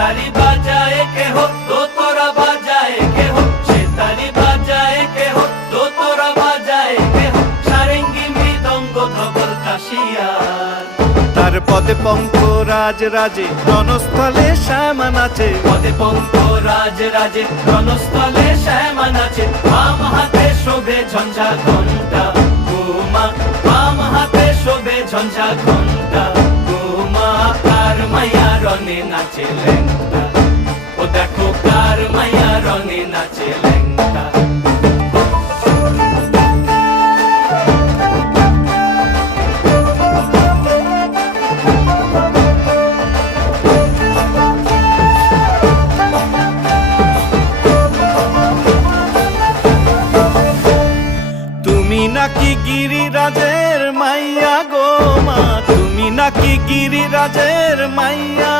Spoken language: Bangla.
তারি বাজায় কে হো, দোতরা বাজায় কে হো, সে তারি বাজায় কে হো, দোতরা বাজায় কে হো, সারেঙ্গি মৃদঙ্গ ধবল কাশিয়ার। তার পদে পঙ্ক রাজ রাজে, রণস্থলে শ্যামা নাচে। পদে পঙ্ক রাজ রাজে, রণস্থলে শ্যামা নাচে। বাম হাতে শোভে ঝঞ্ঝা ঘণ্টা গোমা, বাম হাতে শোভে ঝঞ্ঝা ঘণ্টা গোমা। কার মাইয়া রনে নাচে ল্যাংটা, ও দেখো কার মাইয়া রনে নাচে ল্যাংটা। তুমি নাকি গিরিরাজের মাইয়া গো মা, তুমি নাকি গিরিরাজের মাইয়া।